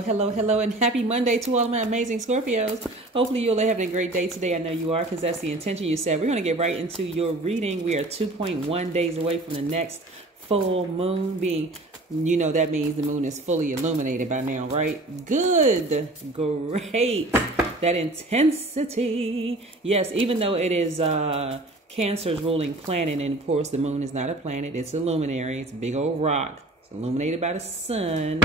Hello, hello, and happy Monday to all of my amazing Scorpios. Hopefully you're having a great day today. I know you are, because that's the intention you set. We're going to get right into your reading. We are 2.1 days away from the next full moon being, you know, that means the moon is fully illuminated by now, right? Good, great. That intensity. Yes, even though it is Cancer's ruling planet, and of course the moon is not a planet, it's a luminary. It's a big old rock. It's illuminated by the sun.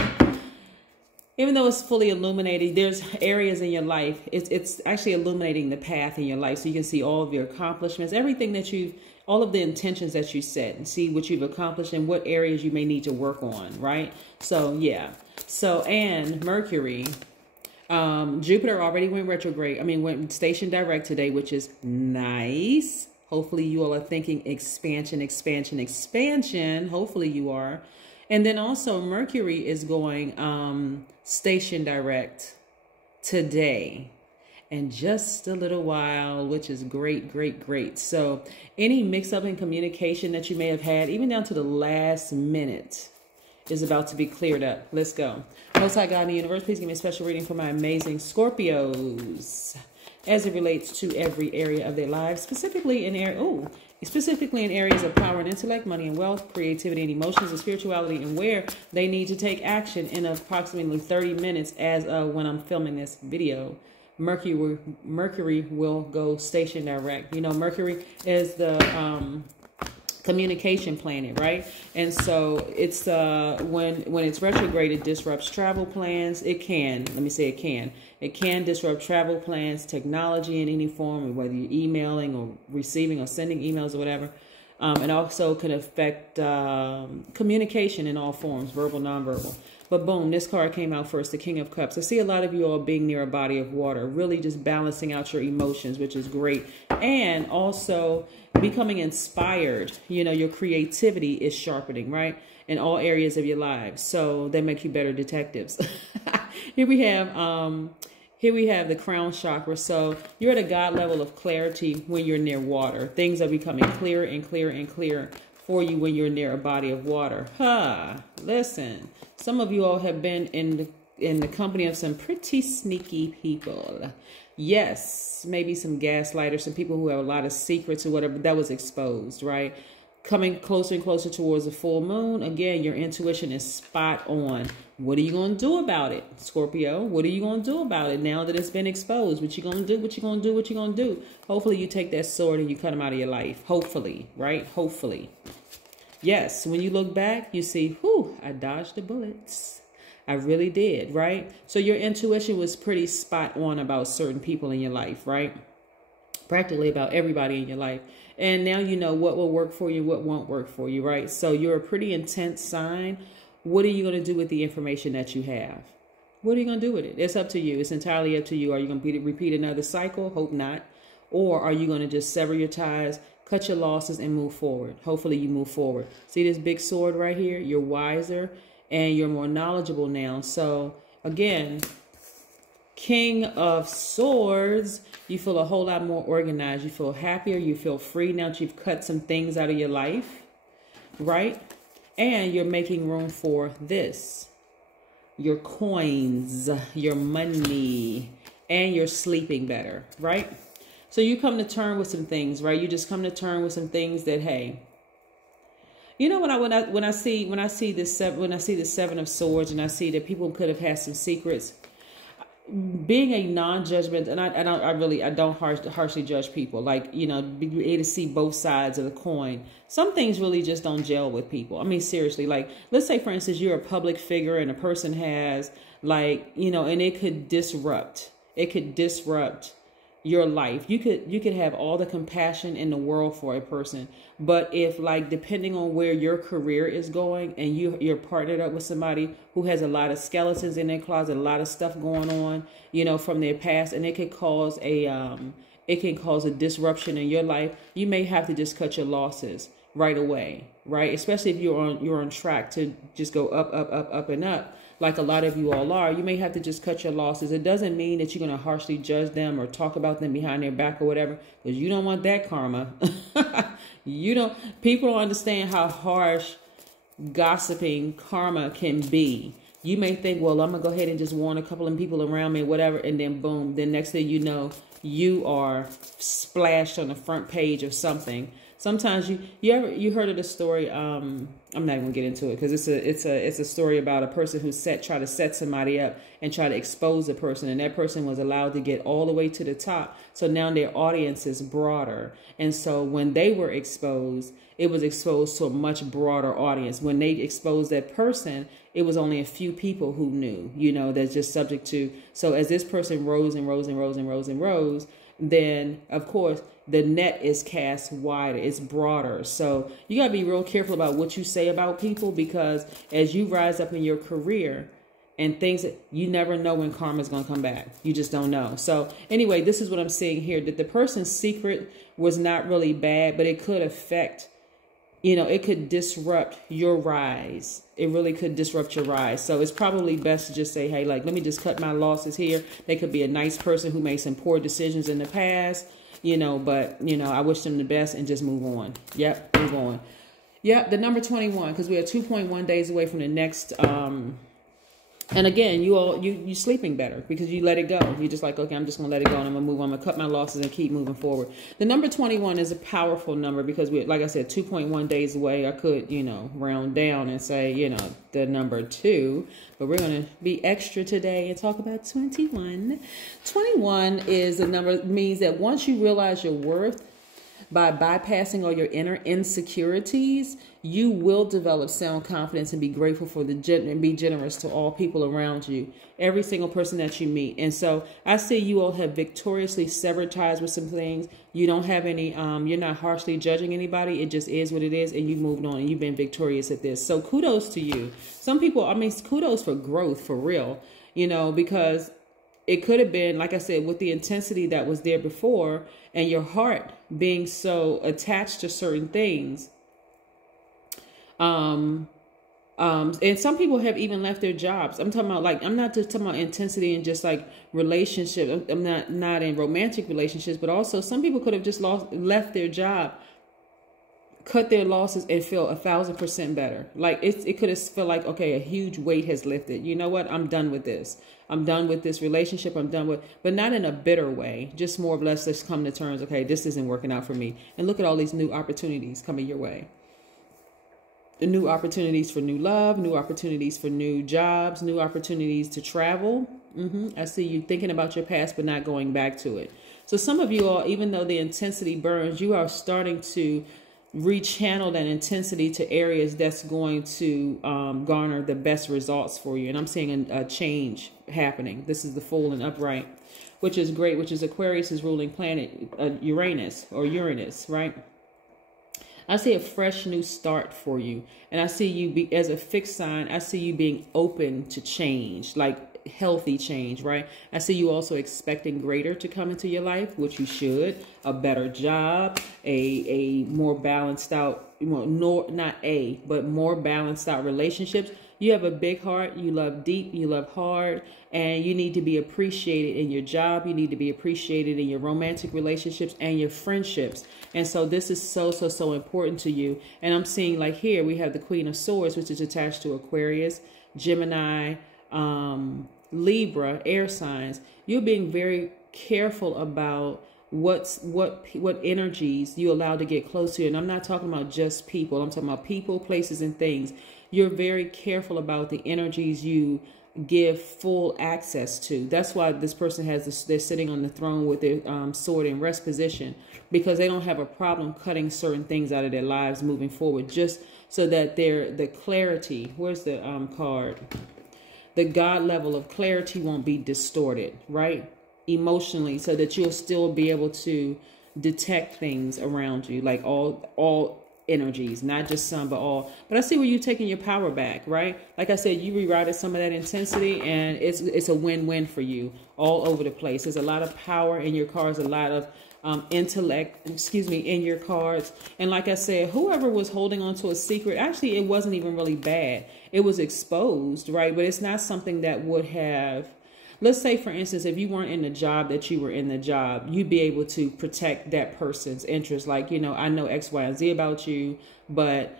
Even though it's fully illuminated, there's areas in your life. It's actually illuminating the path in your life, so you can see all of your accomplishments, everything that all of the intentions that you set, and see what you've accomplished and what areas you may need to work on, right? So yeah. So, and Mercury, Jupiter already went retrograde. Went station direct today, which is nice. Hopefully you all are thinking expansion, expansion, expansion. Hopefully you are. And then also Mercury is going station direct today in just a little while, which is great, great, great. So any mix up in communication that you may have had, even down to the last minute, is about to be cleared up. Let's go. Most High God in the universe, please give me a special reading for my amazing Scorpios as it relates to every area of their lives, specifically in areas of power and intellect, money and wealth, creativity and emotions and spirituality, and where they need to take action in approximately 30 minutes as of when I'm filming this video. Mercury will go station direct. You know, Mercury is the communication planet, right? And so it's when it's retrograde, it disrupts travel plans. It can disrupt travel plans, technology in any form, whether you're emailing or receiving or sending emails or whatever. And also can affect communication in all forms, verbal, nonverbal. But boom, this card came out first, the King of Cups. I see a lot of you all being near a body of water, really just balancing out your emotions, which is great. And also becoming inspired. You know, your creativity is sharpening, right? In all areas of your lives. So that makes you better detectives. Here we have the crown chakra. So you're at a God level of clarity when you're near water. Things are becoming clearer and clearer and clearer for you when you're near a body of water. Listen, some of you all have been in the company of some pretty sneaky people. Yes, maybe some gaslighters, some people who have a lot of secrets or whatever that was exposed, right? Coming closer and closer towards the full moon. Again, your intuition is spot on. What are you going to do about it, Scorpio? What are you going to do about it now that it's been exposed? What you going to do? What you going to do? What you going to do? Hopefully you take that sword and you cut them out of your life. Hopefully, right? Hopefully. Yes, when you look back, you see, whew, I dodged the bullets. I really did, right? So your intuition was pretty spot on about certain people in your life, right? Practically about everybody in your life. And now you know what will work for you, what won't work for you, right? So you're a pretty intense sign. What are you going to do with the information that you have? What are you going to do with it? It's up to you. It's entirely up to you. Are you going to repeat another cycle? Hope not. Or are you going to just sever your ties, cut your losses, and move forward? Hopefully you move forward. See this big sword right here? You're wiser and you're more knowledgeable now. So again, King of Swords, you feel a whole lot more organized. You feel happier. You feel free now that you've cut some things out of your life, right? And you're making room for this, your coins, your money, and you're sleeping better, right? So you come to terms with some things, right? You just come to terms with some things that, hey, you know, when I see the Seven of Swords, and I see that people could have had some secrets. Being a non-judgment, and I don't harshly judge people. Like, you know, be able to see both sides of the coin. Some things really just don't gel with people. I mean, seriously, like, let's say, for instance, you're a public figure and a person has, like, you know, and it could disrupt your life. You could have all the compassion in the world for a person, but if, like, depending on where your career is going and you're partnered up with somebody who has a lot of skeletons in their closet, a lot of stuff going on, you know, from their past, and it could cause a disruption in your life, you may have to just cut your losses right away, right? Especially if you're on track to just go up, up, up, up, and up. Like a lot of you all are, you may have to just cut your losses. It doesn't mean that you're going to harshly judge them or talk about them behind their back or whatever, because you don't want that karma. People don't understand how harsh gossiping karma can be. You may think, well, I'm going to go ahead and just warn a couple of people around me, whatever. And then boom, then next thing you know, you are splashed on the front page of something. Sometimes you heard of the story. I'm not even gonna get into it because it's a story about a person who tried to set somebody up and try to expose a person, and that person was allowed to get all the way to the top. So now their audience is broader, and so when they were exposed, it was exposed to a much broader audience. When they exposed that person, it was only a few people who knew, that's just subject to. So as this person rose and rose and rose and rose and rose, then of course the net is cast wider, it's broader. So you gotta be real careful about what you say about people, because as you rise up in your career and things, that you never know when karma's gonna come back. You just don't know. So anyway, this is what I'm seeing here, that the person's secret was not really bad, but it could affect, it could disrupt your rise. It really could disrupt your rise. So it's probably best to just say, hey, like, let me just cut my losses here. They could be a nice person who made some poor decisions in the past, but, I wish them the best and just move on. Yep, move on. Yep, the number 21, because we are 2.1 days away from the next, and again, you sleeping better because you let it go. You're just like, okay, I'm just going to let it go and I'm going to move on. I'm going to cut my losses and keep moving forward. The number 21 is a powerful number because we, like I said, 2.1 days away. I could, round down and say, the number 2, but we're going to be extra today and talk about 21. 21 is a number, means that once you realize your worth, by bypassing all your inner insecurities, you will develop sound confidence and be grateful for and be generous to all people around you, every single person that you meet. And so I see you all have victoriously severed ties with some things. You don't have any, you're not harshly judging anybody. It just is what it is. And you've moved on and you've been victorious at this. So kudos to you. Some people, kudos for growth, for real, because it could have been, like I said, with the intensity that was there before and your heart being so attached to certain things. And some people have even left their jobs. I'm talking about, I'm not just talking about intensity and just like relationship. I'm not in romantic relationships, but also some people could have just left their job, cut their losses and feel 1,000% better. Like it could have felt like, okay, a huge weight has lifted. You know what? I'm done with this. I'm done with this relationship. I'm done with, but not in a bitter way. Just more or less, let's come to terms. Okay, this isn't working out for me. And look at all these new opportunities coming your way. The new opportunities for new love, new opportunities for new jobs, new opportunities to travel. I see you thinking about your past, but not going back to it. So some of you all, even though the intensity burns, you are starting to rechannel that intensity to areas that's going to garner the best results for you. And I'm seeing a change happening. This is the full and upright, which is great, which is Aquarius's ruling planet, Uranus, right? I see a fresh new start for you. And I see you as a fixed sign. I see you being open to change, like healthy change, right? I see you also expecting greater to come into your life, which you should. A better job, a more balanced out, but more balanced out relationships. You have a big heart. You love deep. You love hard. And you need to be appreciated in your job. You need to be appreciated in your romantic relationships and your friendships. And so this is so important to you. And I'm seeing, like, here we have the Queen of Swords, which is attached to Aquarius, Gemini, Libra, air signs. You're being very careful about what energies you allow to get close to. And I'm not talking about just people. I'm talking about people, places, and things. You're very careful about the energies you give full access to. That's why this person has this, they're sitting on the throne with their sword in rest position, because they don't have a problem cutting certain things out of their lives moving forward, just so that the clarity, where's the card? The God level of clarity won't be distorted, right? Emotionally, so that you'll still be able to detect things around you, like all energies, not just some, but all. But I see where you're taking your power back, right? Like I said, you rerouted some of that intensity, and it's a win-win for you all over the place. There's a lot of power in your cards, a lot of intellect, in your cards. And like I said, whoever was holding on to a secret, actually, it wasn't even really bad. It was exposed, right? But it's not something that would have, let's say, for instance, if you weren't in the job that you were in the job, you'd be able to protect that person's interest. Like, I know X, Y, and Z about you, but,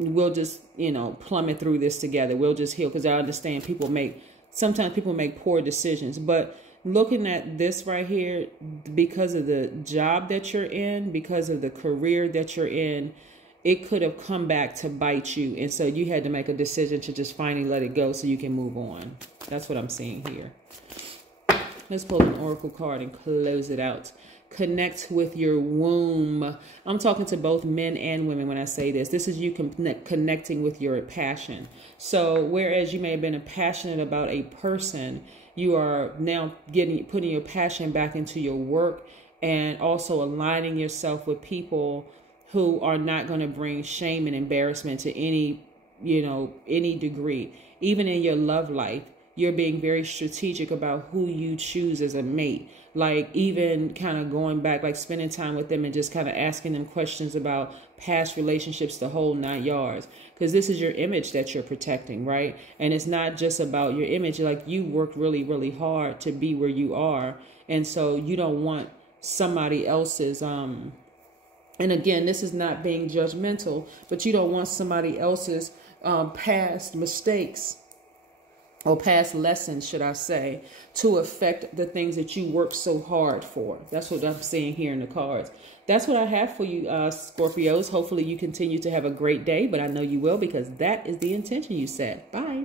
we'll just, you know, plummet through this together. We'll just heal, because I understand sometimes people make poor decisions. But looking at this right here, because of the job that you're in, because of the career that you're in, it could have come back to bite you. And so you had to make a decision to just finally let it go so you can move on. That's what I'm seeing here. Let's pull an oracle card and close it out. Connect with your womb. I'm talking to both men and women when I say this. This is you connecting with your passion. So whereas you may have been passionate about a person, you are now putting your passion back into your work, and also aligning yourself with people who are not going to bring shame and embarrassment to any degree. Even in your love life, you're being very strategic about who you choose as a mate. Like even kind of going back, like spending time with them and just kind of asking them questions about past relationships, the whole 9 yards. Because this is your image that you're protecting, right? And it's not just about your image. Like you worked really, really hard to be where you are. And so you don't want somebody else's, and again, this is not being judgmental, but you don't want somebody else's past mistakes, or past lessons, should I say, to affect the things that you work so hard for. That's what I'm seeing here in the cards. That's what I have for you, Scorpios. Hopefully you continue to have a great day, but I know you will, because that is the intention you set. Bye.